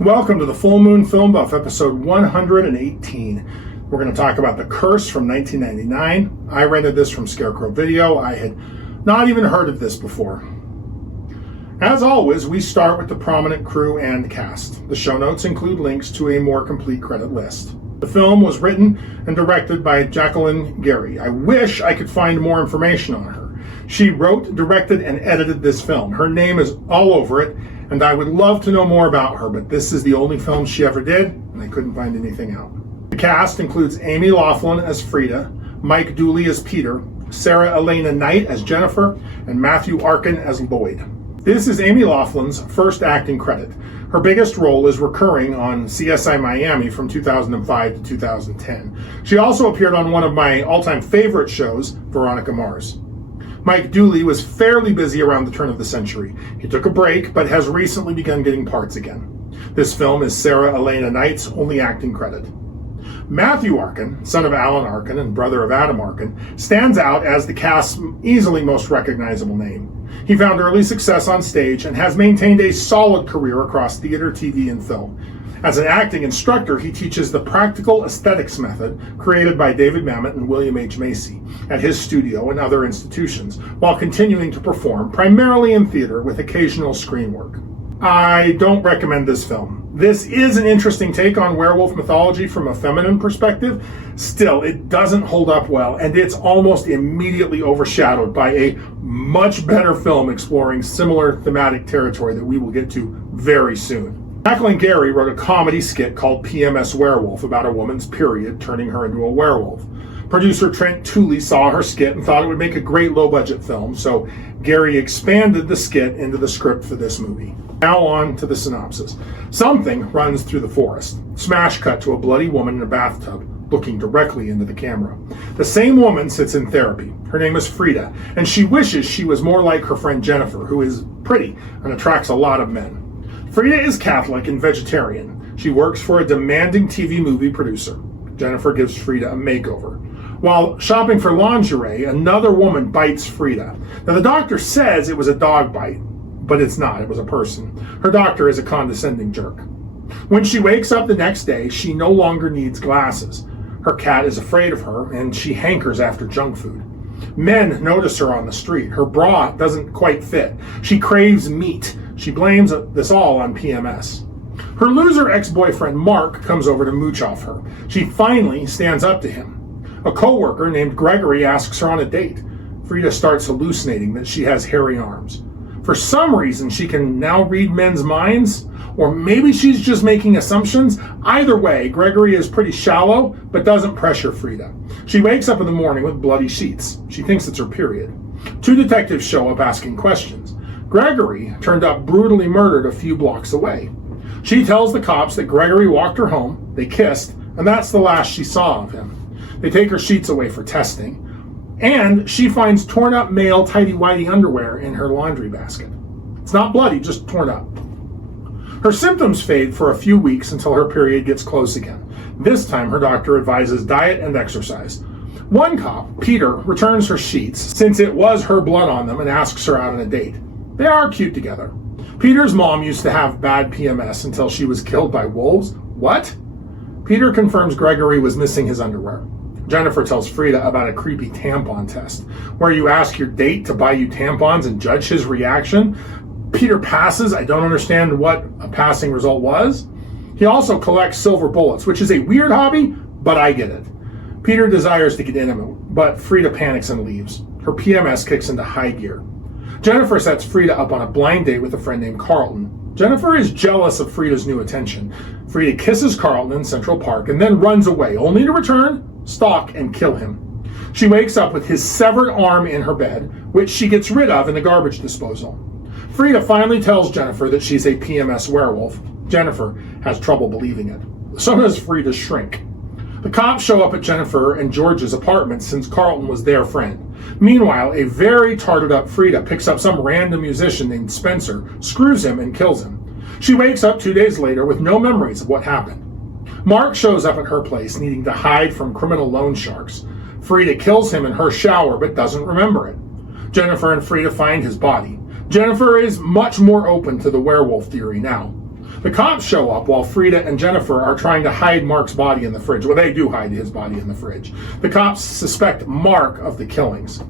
Welcome to the Full Moon Film Buff, episode 118. We're going to talk about The Curse from 1999. I rented this from Scarecrow Video. I had not even heard of this before. As always, we start with the prominent crew and cast. The show notes include links to a more complete credit list. The film was written and directed by Jacqueline Gary. I wish I could find more information on her. She wrote, directed, and edited this film. Her name is all over it, and I would love to know more about her, but this is the only film she ever did, and I couldn't find anything out. The cast includes Amy Laughlin as Frida, Mike Dooley as Peter, Sarah Elena Knight as Jennifer, and Matthew Arkin as Lloyd. This is Amy Laughlin's first acting credit. Her biggest role is recurring on CSI Miami from 2005 to 2010. She also appeared on one of my all-time favorite shows, Veronica Mars. Mike Dooley was fairly busy around the turn of the century. He took a break, but has recently begun getting parts again. This film is Sarah Elena Knight's only acting credit. Matthew Arkin, son of Alan Arkin and brother of Adam Arkin, stands out as the cast's easily most recognizable name. He found early success on stage and has maintained a solid career across theater, TV, and film. As an acting instructor, he teaches the practical aesthetics method created by David Mamet and William H. Macy at his studio and other institutions, while continuing to perform primarily in theater with occasional screen work. I don't recommend this film. This is an interesting take on werewolf mythology from a feminine perspective. Still, it doesn't hold up well, and it's almost immediately overshadowed by a much better film exploring similar thematic territory that we will get to very soon. Jacqueline Gary wrote a comedy skit called PMS Werewolf about a woman's period turning her into a werewolf. Producer Trent Tooley saw her skit and thought it would make a great low-budget film, so Gary expanded the skit into the script for this movie. Now on to the synopsis. Something runs through the forest. Smash cut to a bloody woman in a bathtub, looking directly into the camera. The same woman sits in therapy. Her name is Frida, and she wishes she was more like her friend Jennifer, who is pretty and attracts a lot of men. Frida is Catholic and vegetarian. She works for a demanding TV movie producer. Jennifer gives Frida a makeover. While shopping for lingerie, another woman bites Frida. Now, the doctor says it was a dog bite, but it's not. It was a person. Her doctor is a condescending jerk. When she wakes up the next day, she no longer needs glasses. Her cat is afraid of her, and she hankers after junk food. Men notice her on the street. Her bra doesn't quite fit. She craves meat. She blames this all on PMS. Her loser ex-boyfriend Mark comes over to mooch off her. She finally stands up to him. A co-worker named Gregory asks her on a date. Frida starts hallucinating that she has hairy arms. For some reason, she can now read men's minds, or maybe she's just making assumptions. Either way, Gregory is pretty shallow, but doesn't pressure Frida. She wakes up in the morning with bloody sheets. She thinks it's her period. Two detectives show up asking questions. Gregory turned up brutally murdered a few blocks away. She tells the cops that Gregory walked her home, they kissed, and that's the last she saw of him. They take her sheets away for testing, and she finds torn up male tighty-whitey underwear in her laundry basket. It's not bloody, just torn up. Her symptoms fade for a few weeks until her period gets close again. This time her doctor advises diet and exercise. One cop, Peter, returns her sheets since it was her blood on them and asks her out on a date. They are cute together. Peter's mom used to have bad PMS until she was killed by wolves. What? Peter confirms Gregory was missing his underwear. Jennifer tells Frida about a creepy tampon test, where you ask your date to buy you tampons and judge his reaction. Peter passes. I don't understand what a passing result was. He also collects silver bullets, which is a weird hobby, but I get it. Peter desires to get intimate, but Frida panics and leaves. Her PMS kicks into high gear. Jennifer sets Frida up on a blind date with a friend named Carlton. Jennifer is jealous of Frida's new attention. Frida kisses Carlton in Central Park and then runs away, only to return, stalk, and kill him. She wakes up with his severed arm in her bed, which she gets rid of in the garbage disposal. Frida finally tells Jennifer that she's a PMS werewolf. Jennifer has trouble believing it. So does Frida's shrink. The cops show up at Jennifer and George's apartment since Carlton was their friend. Meanwhile, a very tarted up Frida picks up some random musician named Spencer, screws him, and kills him. She wakes up 2 days later with no memories of what happened. Mark shows up at her place needing to hide from criminal loan sharks. Frida kills him in her shower but doesn't remember it. Jennifer and Frida find his body. Jennifer is much more open to the werewolf theory now. The cops show up while Frida and Jennifer are trying to hide Mark's body in the fridge. Well, they do hide his body in the fridge. The cops suspect Mark of the killings.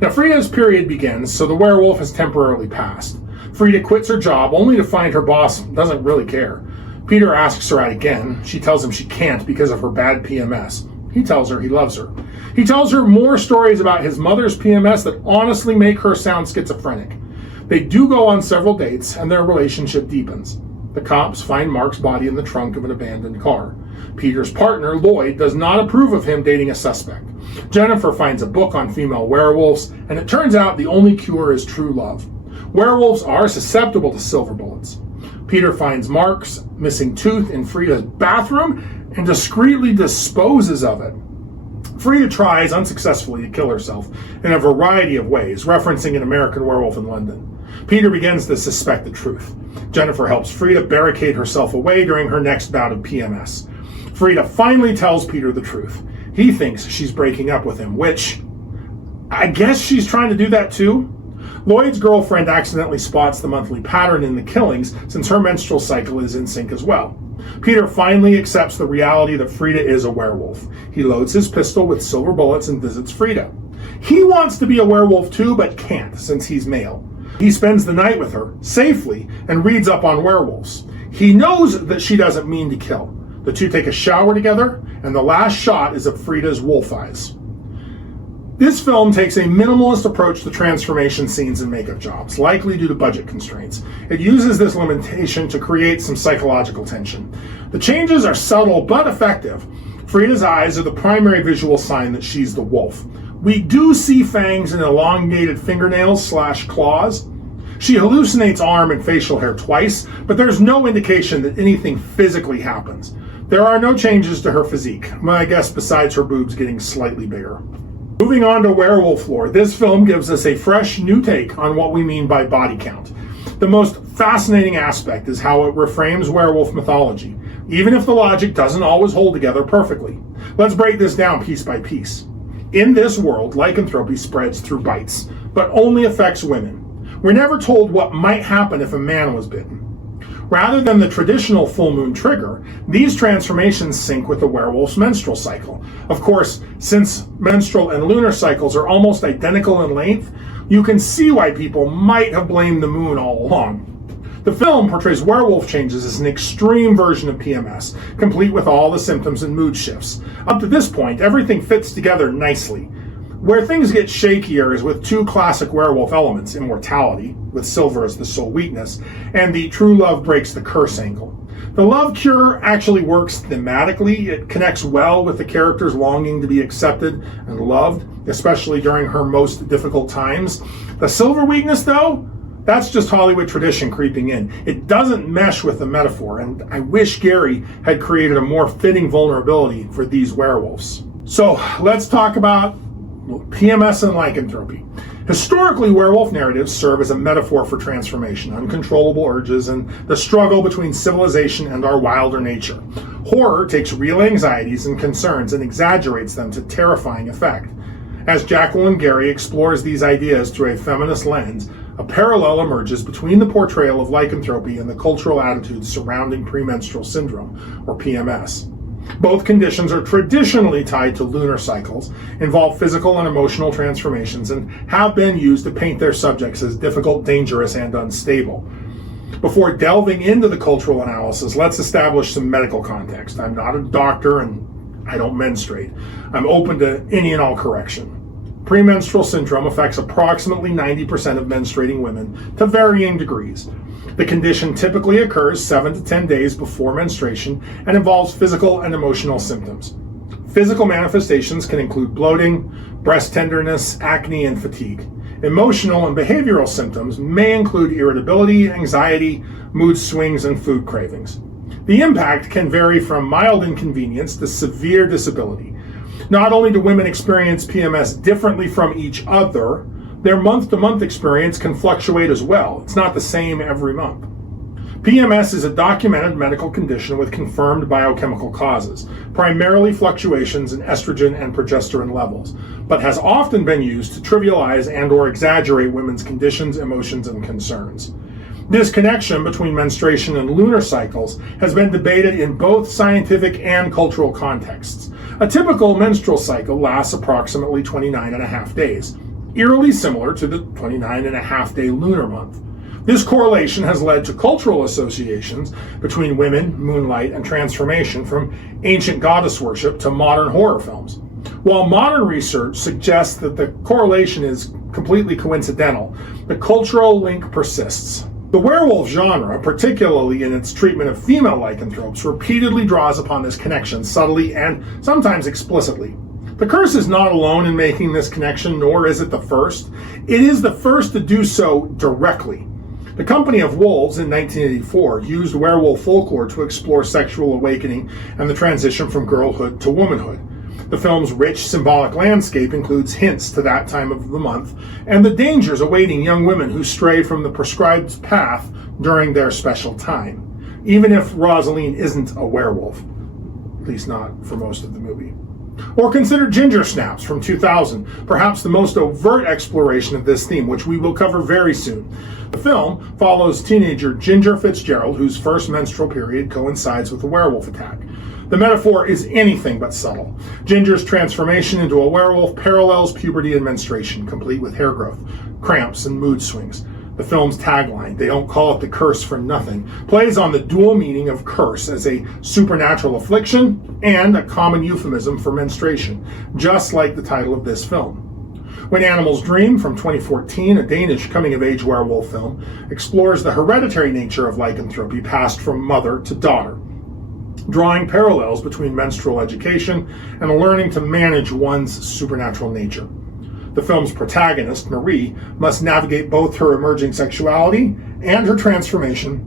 Now, Frida's period begins, so the werewolf has temporarily passed. Frida quits her job only to find her boss doesn't really care. Peter asks her out again. She tells him she can't because of her bad PMS. He tells her he loves her. He tells her more stories about his mother's PMS that honestly make her sound schizophrenic. They do go on several dates, and their relationship deepens. The cops find Mark's body in the trunk of an abandoned car. Peter's partner, Lloyd, does not approve of him dating a suspect. Jennifer finds a book on female werewolves, and it turns out the only cure is true love. Werewolves are susceptible to silver bullets. Peter finds Mark's missing tooth in Frida's bathroom and discreetly disposes of it. Frida tries unsuccessfully to kill herself in a variety of ways, referencing an American Werewolf in London. Peter begins to suspect the truth. Jennifer helps Frida barricade herself away during her next bout of PMS. Frida finally tells Peter the truth. He thinks she's breaking up with him, which I guess she's trying to do that too. Lloyd's girlfriend accidentally spots the monthly pattern in the killings since her menstrual cycle is in sync as well. Peter finally accepts the reality that Frida is a werewolf. He loads his pistol with silver bullets and visits Frida. He wants to be a werewolf too, but can't since he's male. He spends the night with her, safely, and reads up on werewolves. He knows that she doesn't mean to kill. The two take a shower together, and the last shot is of Frida's wolf eyes. This film takes a minimalist approach to transformation scenes and makeup jobs, likely due to budget constraints. It uses this limitation to create some psychological tension. The changes are subtle but effective. Frida's eyes are the primary visual sign that she's the wolf. We do see fangs and elongated fingernails / claws. She hallucinates arm and facial hair twice, but there's no indication that anything physically happens. There are no changes to her physique, I guess besides her boobs getting slightly bigger. Moving on to Werewolf Lore, this film gives us a fresh new take on what we mean by body count. The most fascinating aspect is how it reframes werewolf mythology, even if the logic doesn't always hold together perfectly. Let's break this down piece by piece. In this world, lycanthropy spreads through bites, but only affects women. We're never told what might happen if a man was bitten. Rather than the traditional full moon trigger, these transformations sync with the werewolf's menstrual cycle. Of course, since menstrual and lunar cycles are almost identical in length, you can see why people might have blamed the moon all along. The film portrays werewolf changes as an extreme version of PMS, complete with all the symptoms and mood shifts. Up to this point, everything fits together nicely. Where things get shakier is with two classic werewolf elements, immortality, with silver as the sole weakness, and the true love breaks the curse angle. The love cure actually works thematically. It connects well with the character's longing to be accepted and loved, especially during her most difficult times. The silver weakness, though, that's just Hollywood tradition creeping in. It doesn't mesh with the metaphor, and I wish Gary had created a more fitting vulnerability for these werewolves. So let's talk about PMS and lycanthropy. Historically, werewolf narratives serve as a metaphor for transformation, uncontrollable urges, and the struggle between civilization and our wilder nature. Horror takes real anxieties and concerns and exaggerates them to terrifying effect. As Jacqueline Gary explores these ideas through a feminist lens, a parallel emerges between the portrayal of lycanthropy and the cultural attitudes surrounding premenstrual syndrome, or PMS. Both conditions are traditionally tied to lunar cycles, involve physical and emotional transformations, and have been used to paint their subjects as difficult, dangerous, and unstable. Before delving into the cultural analysis, let's establish some medical context. I'm not a doctor and I don't menstruate. I'm open to any and all correction. Premenstrual syndrome affects approximately 90% of menstruating women to varying degrees. The condition typically occurs 7 to 10 days before menstruation and involves physical and emotional symptoms. Physical manifestations can include bloating, breast tenderness, acne, and fatigue. Emotional and behavioral symptoms may include irritability, anxiety, mood swings, and food cravings. The impact can vary from mild inconvenience to severe disability. Not only do women experience PMS differently from each other, their month-to-month experience can fluctuate as well. It's not the same every month. PMS is a documented medical condition with confirmed biochemical causes, primarily fluctuations in estrogen and progesterone levels, but has often been used to trivialize and/or exaggerate women's conditions, emotions, and concerns. This connection between menstruation and lunar cycles has been debated in both scientific and cultural contexts. A typical menstrual cycle lasts approximately 29 and a half days, eerily similar to the 29 and a half day lunar month. This correlation has led to cultural associations between women, moonlight, and transformation, from ancient goddess worship to modern horror films. While modern research suggests that the correlation is completely coincidental, the cultural link persists. The werewolf genre, particularly in its treatment of female lycanthropes, repeatedly draws upon this connection subtly and sometimes explicitly. The curse is not alone in making this connection, nor is it the first. It is the first to do so directly. The Company of Wolves in 1984 used werewolf folklore to explore sexual awakening and the transition from girlhood to womanhood. The film's rich symbolic landscape includes hints to that time of the month and the dangers awaiting young women who stray from the prescribed path during their special time, even if Rosaline isn't a werewolf, at least not for most of the movie. Or consider Ginger Snaps from 2000, perhaps the most overt exploration of this theme, which we will cover very soon. The film follows teenager Ginger Fitzgerald, whose first menstrual period coincides with a werewolf attack. The metaphor is anything but subtle. Ginger's transformation into a werewolf parallels puberty and menstruation, complete with hair growth, cramps, and mood swings. The film's tagline, "They don't call it the curse for nothing," plays on the dual meaning of curse as a supernatural affliction and a common euphemism for menstruation, just like the title of this film. When Animals Dream from 2014, a Danish coming-of-age werewolf film, explores the hereditary nature of lycanthropy passed from mother to daughter, drawing parallels between menstrual education and learning to manage one's supernatural nature. The film's protagonist, Marie, must navigate both her emerging sexuality and her transformation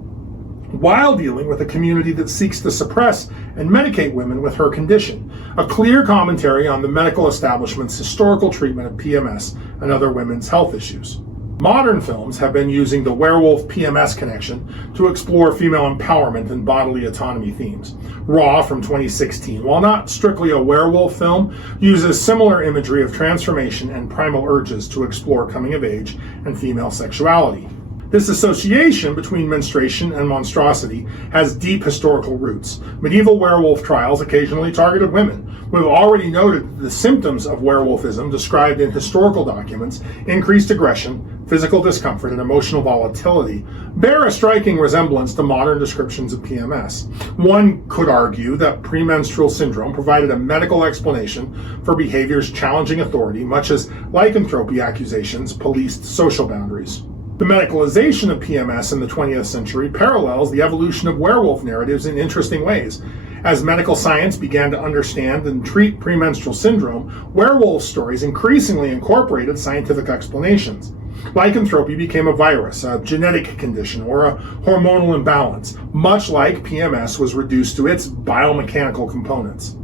while dealing with a community that seeks to suppress and medicate women with her condition, a clear commentary on the medical establishment's historical treatment of PMS and other women's health issues. Modern films have been using the werewolf PMS connection to explore female empowerment and bodily autonomy themes. Raw from 2016, while not strictly a werewolf film, uses similar imagery of transformation and primal urges to explore coming of age and female sexuality. This association between menstruation and monstrosity has deep historical roots. Medieval werewolf trials occasionally targeted women. We've already noted that the symptoms of werewolfism described in historical documents, increased aggression, physical discomfort, and emotional volatility, bear a striking resemblance to modern descriptions of PMS. One could argue that premenstrual syndrome provided a medical explanation for behaviors challenging authority, much as lycanthropy accusations policed social boundaries. The medicalization of PMS in the 20th century parallels the evolution of werewolf narratives in interesting ways. As medical science began to understand and treat premenstrual syndrome, werewolf stories increasingly incorporated scientific explanations. Lycanthropy became a virus, a genetic condition, or a hormonal imbalance, much like PMS was reduced to its biomechanical components.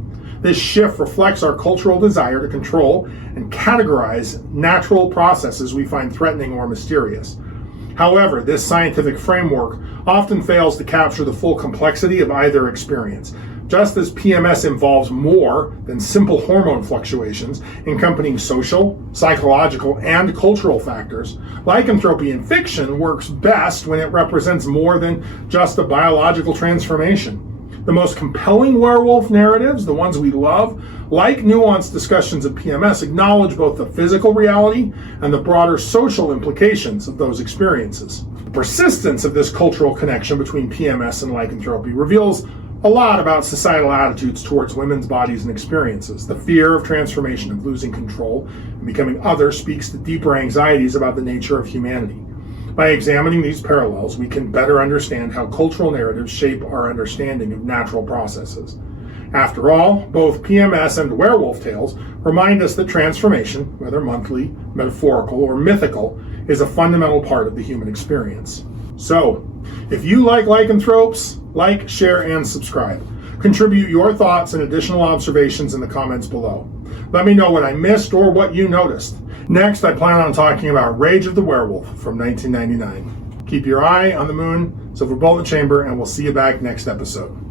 This shift reflects our cultural desire to control and categorize natural processes we find threatening or mysterious. However, this scientific framework often fails to capture the full complexity of either experience. Just as PMS involves more than simple hormone fluctuations, encompassing social, psychological, and cultural factors, lycanthropy in fiction works best when it represents more than just a biological transformation. The most compelling werewolf narratives, the ones we love, like nuanced discussions of PMS, acknowledge both the physical reality and the broader social implications of those experiences. The persistence of this cultural connection between PMS and lycanthropy reveals a lot about societal attitudes towards women's bodies and experiences. The fear of transformation, of losing control and becoming other, speaks to deeper anxieties about the nature of humanity. By examining these parallels, we can better understand how cultural narratives shape our understanding of natural processes. After all, both PMS and werewolf tales remind us that transformation, whether monthly, metaphorical, or mythical, is a fundamental part of the human experience. So, if you like lycanthropes, like, share, and subscribe. Contribute your thoughts and additional observations in the comments below. Let me know what I missed or what you noticed. Next, I plan on talking about Rage of the Werewolf from 1999. Keep your eye on the moon, silver bullet chamber, and we'll see you back next episode.